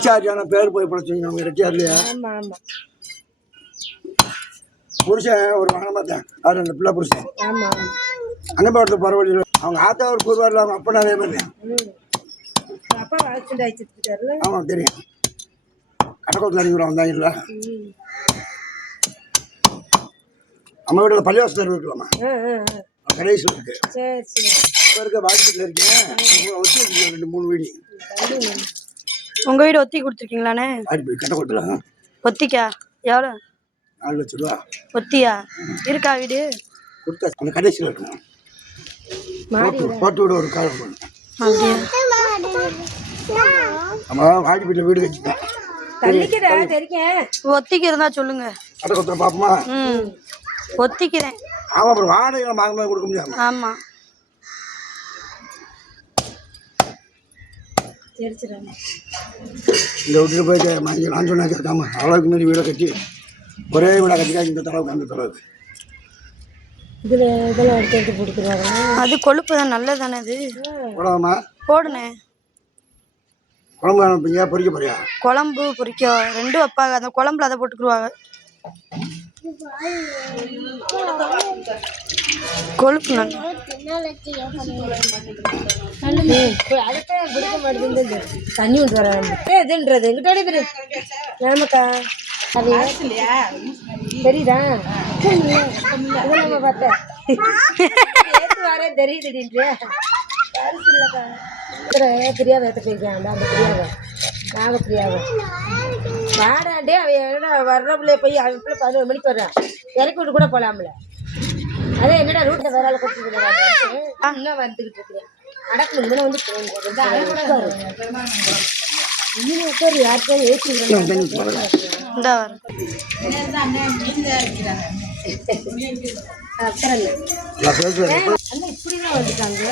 சாரியான பேர் போய் படைச்சிங்க அவங்க ரெட்டியார்லையா. புருஷன் ஒரு மகனை பார்த்தேன். அது ரெண்டு பிள்ளை புருஷன். அங்கே போகிறது பரவாயில்ல அவங்க ஆத்தா ஒரு கூறுவாரில் அவங்க அப்பா ஆக்சிடென்ட் ஆயிடுச்சுட்டாருல ஆமாம் தெரியும். கடற்கோட்டில் அறிவுறோம் வந்தாங்கல்ல ம். நம்ம வீட்டில் பள்ளிவாசல் இருக்கலாமா கடைசி இருக்கு இப்போ இருக்க வாடிப்பட்டில் இருக்கேன். ரெண்டு மூணு வீடு. உங்க வீடு ஒத்தி கொடுத்துருக்கீங்களாண்ணே? வாடிப்பட்டி கடற்கோட்டில் ஒத்திக்கா? எவ்வளோ? நாலு லட்ச ரூபா. ஒத்தியா? இருக்கா வீடு? கொடுத்தா அந்த கடைசியில் இருக்கணும். போட்டு விட ஒரு காலம் போடணும் அப்படியா? நம்ம வாடிப்பட்டியில் வீடு கட்டிட்டேன் ஒத்திக்கு இருந்தா சொல்லுங்க. கடற்கோட்டில் பார்ப்போமா ம். ஒத்திக்கிறேன். ஆமாம் அப்புறம் வாடகை வாங்க கொடுக்க முடியாது? ஆமா. தெரிச்சிடாம இந்த வீட்டுக்கு போயிட்டு மஞ்சள் நான் சொன்னா கேட்காம அளவுக்கு மீறி வீடை கட்டி ஒரே வீடாக கட்டிக்கா இந்த தளவுக்கு அந்த தளவுக்கு இதுல இதெல்லாம் எடுத்து எடுத்து பிடிக்கிறாங்க அது கொழுப்பு தான் நல்லது தானே அது? குழம்புமா போடுனே. குழம்பு அனுப்புங்க பொரிக்க போறியா? குழம்பு பொரிக்க ரெண்டும் வைப்பாங்க அந்த குழம்புல அதை போட்டுக்குருவாங்க கொழுப்பு நல்லா தண்ணி விட்டு வர ஏ இதுன்றது எங்கிட்ட இது ஆமாக்கா அது தெரியுதா? நம்ம பார்த்தேன் வர இல்லைக்கா. பிரியாவை ஏற்ற போயிருக்காங்க. அந்த பிரியாவை. நாக பிரியாவை வாடாண்டே அவ என்ன வர்றப்புல போய் அதுக்குள்ள பதினோரு மணிக்கு வர்றான் இறக்கி விட்டு கூட போலாம்ல. அதே என்னடா ரூட்ல வேற ஆள் கொடுத்துட்டு இன்னும் வந்துகிட்டு இருக்கிறேன். அடக்கணும் இங்கே வந்து இன்னும் பேர் யாருக்கும் ஏற்றி இந்த அப்புறம் இல்லை நான் பேசுகிறேன் அண்ணா இப்படி தான் வந்துட்டாங்க.